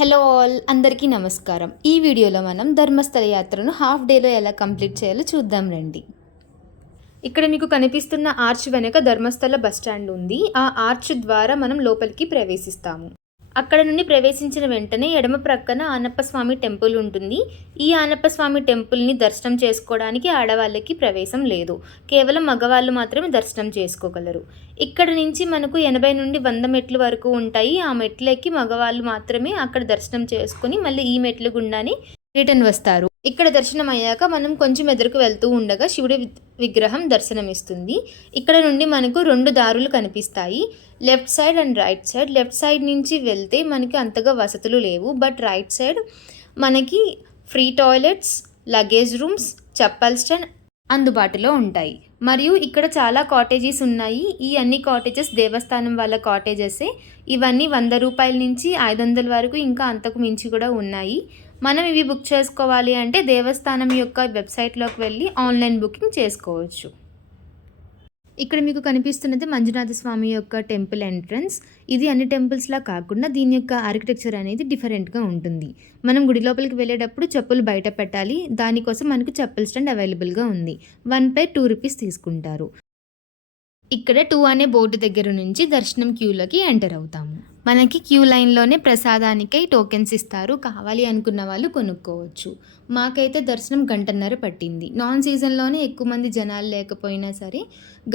Hello all, అందరికీ నమస్కారం. ఈ వీడియోలో మనం ధర్మస్థల యాత్రను హాఫ్ డేలో ఎలా కంప్లీట్ చేయాలో చూద్దాం రండి. ఇక్కడ మీకు కనిపిస్తున్న ఆర్చ్ వెనుక ధర్మస్థల బస్ స్టాండ్ ఉంది. ఆ ఆర్చ్ ద్వారా మనం లోపలికి ప్రవేశిస్తాము. అక్కడ నుండి ప్రవేశించిన వెంటనే ఎడమ ప్రక్కన ఆనప్పస్వామి టెంపుల్ ఉంటుంది. ఈ ఆనప్పస్వామి టెంపుల్ని దర్శనం చేసుకోవడానికి ఆడవాళ్ళకి ప్రవేశం లేదు. కేవలం మగవాళ్ళు మాత్రమే దర్శనం చేసుకోగలరు. ఇక్కడ నుంచి మనకు 80 నుండి 100 మెట్లు వరకు ఉంటాయి. ఆ మెట్లు ఎక్కి మగవాళ్ళు మాత్రమే అక్కడ దర్శనం చేసుకుని మళ్ళీ ఈ మెట్లు గుండానే రిటర్న్ వస్తారు. ఇక్కడ దర్శనం అయ్యాక మనం కొంచెం ఎదురుకు వెళ్తూ ఉండగా శివుడి విగ్రహం దర్శనమిస్తుంది. ఇక్కడ నుండి మనకు 2 దారులు కనిపిస్తాయి, left side and right side. Left side నుంచి వెళ్తే మనకి అంతగా వసతులు లేవు, బట్ రైట్ సైడ్ మనకి free toilets, luggage rooms, chappal stand అందుబాటులో ఉంటాయి. మరియు ఇక్కడ చాలా కాటేజెస్ ఉన్నాయి. ఈ అన్ని కాటేజెస్ దేవస్థానం వాళ్ళ కాటేజెసే. ఇవన్నీ 100 రూపాయల నుంచి 500 వరకు ఇంకా అంతకు మించి కూడా ఉన్నాయి. మనం ఇవి బుక్ చేసుకోవాలి అంటే దేవస్థానం యొక్క వెబ్సైట్లోకి వెళ్ళి ఆన్లైన్ బుకింగ్ చేసుకోవచ్చు. ఇక్కడ మీకు కనిపిస్తున్నది మంజునాథ స్వామి యొక్క టెంపుల్ ఎంట్రన్స్. ఇది అన్ని టెంపుల్స్లా కాకుండా దీని యొక్క ఆర్కిటెక్చర్ అనేది డిఫరెంట్గా ఉంటుంది. మనం గుడి లోపలికి వెళ్ళేటప్పుడు చెప్పులు బయట పెట్టాలి. దానికోసం మనకు చెప్పుల స్టాండ్ అవైలబుల్గా ఉంది. 1 పైర్ 2 రూపీస్ తీసుకుంటారు. ఇక్కడ 2 అనే బోర్డు దగ్గర నుంచి దర్శనం క్యూలోకి ఎంటర్ అవుతాము. మనకి క్యూ లైన్లోనే ప్రసాదానికై టోకెన్స్ ఇస్తారు. కావాలి అనుకున్న వాళ్ళు కొనుక్కోవచ్చు. మాకైతే దర్శనం 1.5 గంట పట్టింది. నాన్ సీజన్లోనే ఎక్కువ మంది జనాలు లేకపోయినా సరే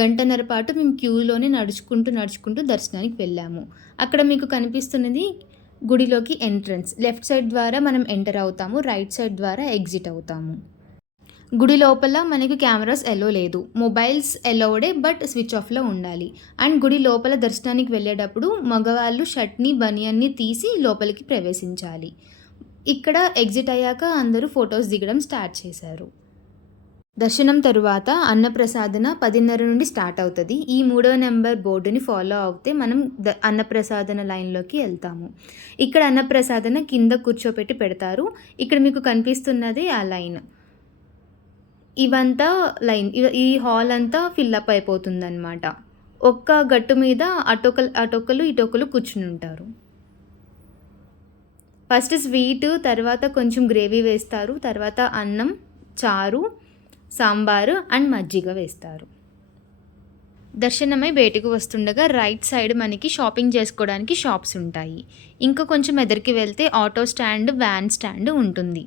1.5 గంట పాటు మేము క్యూలోనే నడుచుకుంటూ దర్శనానికి వెళ్ళాము. అక్కడ మీకు కనిపిస్తున్నది గుడిలోకి ఎంట్రన్స్. లెఫ్ట్ సైడ్ ద్వారా మనం ఎంటర్ అవుతాము, రైట్ సైడ్ ద్వారా ఎగ్జిట్ అవుతాము. గుడి లోపల మనకి కెమెరాస్ ఎలో లేదు. మొబైల్స్ ఎలోడే, బట్ స్విచ్ ఆఫ్లో ఉండాలి. అండ్ గుడి లోపల దర్శనానికి వెళ్ళేటప్పుడు మగవాళ్ళు షర్ట్ని బనియన్ని తీసి లోపలికి ప్రవేశించాలి. ఇక్కడ ఎగ్జిట్ అయ్యాక అందరూ ఫొటోస్ దిగడం స్టార్ట్ చేశారు. దర్శనం తరువాత అన్నప్రసాదన 10:30 నుండి స్టార్ట్ అవుతుంది. ఈ 3వ నెంబర్ బోర్డుని ఫాలో అవుతే మనం అన్నప్రసాదన లైన్లోకి వెళ్తాము. ఇక్కడ అన్నప్రసాదన కింద కూర్చోపెట్టి పెడతారు. ఇక్కడ మీకు కనిపిస్తున్నది ఆ లైన్. ఇవంతా లైన్, ఈ హాల్ అంతా ఫిల్అప్ అయిపోతుందన్నమాట. ఒక్క గట్టు మీద అటొకలు ఇటొకలు కూర్చుని ఉంటారు. ఫస్ట్ స్వీట్, తర్వాత కొంచెం గ్రేవీ వేస్తారు, తర్వాత అన్నం, చారు, సాంబారు అండ్ మజ్జిగ వేస్తారు. దర్శనమై బయటకు వస్తుండగా రైట్ సైడ్ మనకి షాపింగ్ చేసుకోవడానికి షాప్స్ ఉంటాయి. ఇంకా కొంచెం ఎదురుకి వెళ్తే ఆటో స్టాండ్, వ్యాన్ స్టాండ్ ఉంటుంది.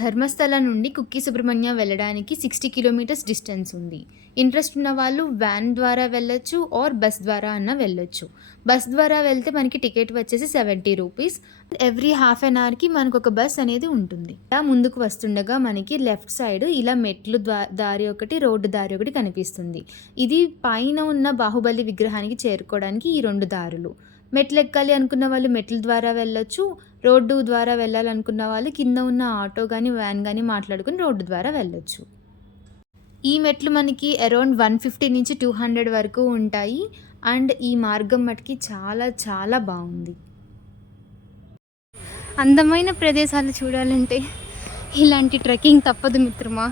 ధర్మస్థల నుండి కుక్కి సుబ్రహ్మణ్య వెళ్ళడానికి 60 కిలోమీటర్స్ డిస్టెన్స్ ఉంది. ఇంట్రెస్ట్ ఉన్న వాళ్ళు వ్యాన్ ద్వారా వెళ్ళొచ్చు ఆర్ బస్ ద్వారా అన్న వెళ్ళొచ్చు. బస్ ద్వారా వెళ్తే మనకి టికెట్ వచ్చేసి 70 రూపీస్. ఎవ్రీ హాఫ్ అన్ అవర్కి మనకు ఒక బస్ అనేది ఉంటుంది. ఇలా ముందుకు వస్తుండగా మనకి లెఫ్ట్ సైడ్ ఇలా మెట్లు దారి ఒకటి, రోడ్డు దారి ఒకటి కనిపిస్తుంది. ఇది పైన ఉన్న బాహుబలి విగ్రహానికి చేరుకోవడానికి ఈ 2 దారులు. మెట్లు ఎక్కాలి అనుకున్న వాళ్ళు మెట్ల ద్వారా వెళ్ళొచ్చు. రోడ్డు ద్వారా వెళ్ళాలనుకున్న వాళ్ళు కింద ఉన్న ఆటో కానీ వ్యాన్ కానీ మాట్లాడుకుని రోడ్డు ద్వారా వెళ్ళొచ్చు. ఈ మెట్లు మనకి అరౌండ్ 150 నుంచి 200 వరకు ఉంటాయి. అండ్ ఈ మార్గం మటుకి చాలా చాలా బాగుంది. అందమైన ప్రదేశాలు చూడాలంటే ఇలాంటి ట్రెక్కింగ్ తప్పదు మిత్రమా.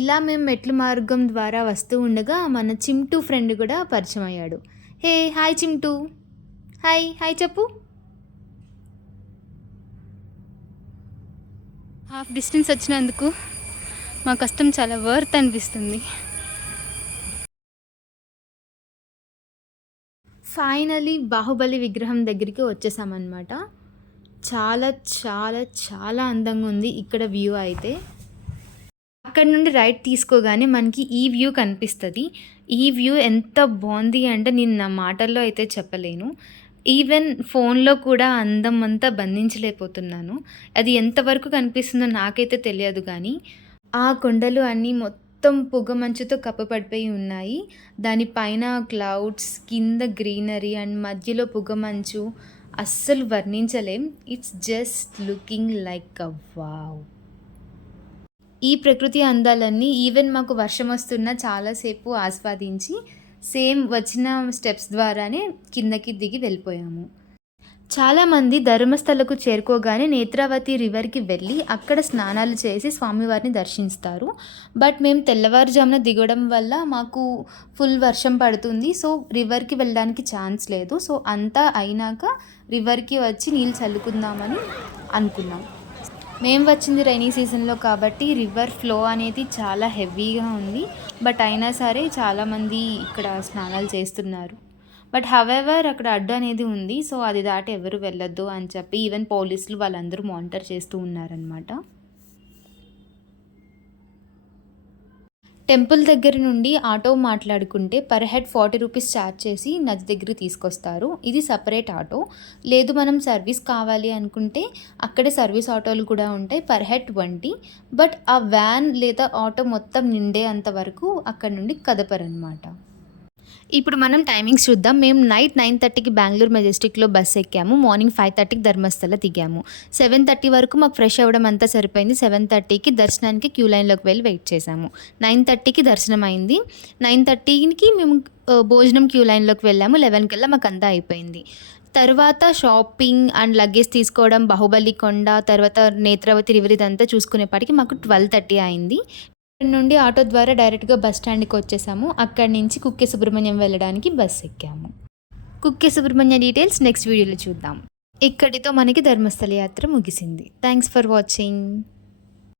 ఇలా మేము మెట్ల మార్గం ద్వారా వస్తూ ఉండగా మన చింటూ ఫ్రెండ్ కూడా పరిచయం అయ్యాడు. హే హాయ్ చింటూ, హాయ్ చెప్పు. హాఫ్ డిస్టెన్స్ వచ్చినందుకు మా కష్టం చాలా వర్త్ అనిపిస్తుంది. ఫైనలీ బాహుబలి విగ్రహం దగ్గరికి వచ్చేసామన్నమాట. చాలా చాలా చాలా అందంగా ఉంది ఇక్కడ వ్యూ అయితే. అక్కడ నుండి రైట్ తీసుకోగానే మనకి ఈ వ్యూ కనిపిస్తుంది. ఈ వ్యూ ఎంత బాగుంది అంటే నేను నా మాటల్లో అయితే చెప్పలేను. ఈవెన్ ఫోన్లో కూడా అందం అంతా బంధించలేకపోతున్నాను. అది ఎంతవరకు కనిపిస్తుందో నాకైతే తెలియదు, కానీ ఆ కొండలు అన్నీ మొత్తం పొగ మంచుతో కప్పపడిపోయి ఉన్నాయి. దానిపైన క్లౌడ్స్, కింద గ్రీనరీ అండ్ మధ్యలో పొగ మంచు అస్సలు వర్ణించలేం. It's just looking like a wow. ఈ ప్రకృతి అందాలన్నీ ఈవెన్ మాకు వర్షం వస్తున్నా చాలాసేపు ఆస్వాదించి సేమ్ వచ్చిన స్టెప్స్ ద్వారానే కిందకి దిగి వెళ్ళిపోయాము. చాలామంది ధర్మస్థలకు చేరుకోగానే నేత్రావతి రివర్కి వెళ్ళి అక్కడ స్నానాలు చేసి స్వామివారిని దర్శిస్తారు. బట్ మేము తెల్లవారుజామున దిగడం వల్ల మాకు ఫుల్ వర్షం పడుతుంది. సో రివర్కి వెళ్ళడానికి ఛాన్స్ లేదు. సో అంతా అయినాక రివర్కి వచ్చి నీళ్ళు చల్లుకుందామని అనుకున్నాం. మేము వచ్చింది రైనీ సీజన్లో కాబట్టి రివర్ ఫ్లో అనేది చాలా హెవీగా ఉంది. బట్ అయినా సరే చాలామంది ఇక్కడ స్నానాలు చేస్తున్నారు. బట్ హవెవర్ అక్కడ అడ్డు అనేది ఉంది. సో అది దాటి ఎవరు వెళ్ళొద్దు అని చెప్పి ఈవెన్ పోలీసులు వాళ్ళందరూ మానిటర్ చేస్తూ ఉన్నారనమాట. టెంపుల్ దగ్గర నుండి ఆటో మాట్లాడుకుంటే పర్ హెడ్ 40 రూపీస్ ఛార్జ్ చేసి నది దగ్గరికి తీసుకొస్తారు. ఇది సపరేట్ ఆటో. లేదు మనం సర్వీస్ కావాలి అనుకుంటే అక్కడే సర్వీస్ ఆటోలు కూడా ఉంటాయి. Per head 20. బట్ ఆ వ్యాన్ లేదా ఆటో మొత్తం నిండే అంతవరకు అక్కడ నుండి కదపరనమాట. ఇప్పుడు మనం టైమింగ్స్ చూద్దాం. మేము నైట్ 9:30కి బెంగళూరు మెజెస్టిక్లో బస్ ఎక్కాము. మార్నింగ్ 5:30కి ధర్మస్థల దిగాము. 7:30 వరకు మాకు ఫ్రెష్ అవ్వడం అంతా సరిపోయింది. 7:30కి దర్శనానికి క్యూ లైన్లోకి వెళ్ళి వెయిట్ చేసాము. 9:30కి దర్శనం అయింది. 9:30కి మేము భోజనం క్యూ లైన్లోకి వెళ్ళాము. 11 కల్లా మాకు అంతా అయిపోయింది. తర్వాత షాపింగ్ అండ్ లగేజ్ తీసుకోవడం, బాహుబలి కొండ, తర్వాత నేత్రావతి రివర్ ఇదంతా చూసుకునేప్పటికి మాకు 12:30 అయింది. అక్కడి నుండి ఆటో ద్వారా డైరెక్ట్గా బస్ స్టాండ్కి వచ్చేసాము. అక్కడి నుంచి కుక్కే సుబ్రహ్మణ్యం వెళ్ళడానికి బస్ ఎక్కాము. కుక్కే సుబ్రహ్మణ్య డీటెయిల్స్ నెక్స్ట్ వీడియోలో చూద్దాం. ఇక్కడితో మనకి ధర్మస్థల యాత్ర ముగిసింది. Thanks for watching.